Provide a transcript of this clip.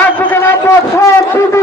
একদিকে মোহাম্মদ সব বিবি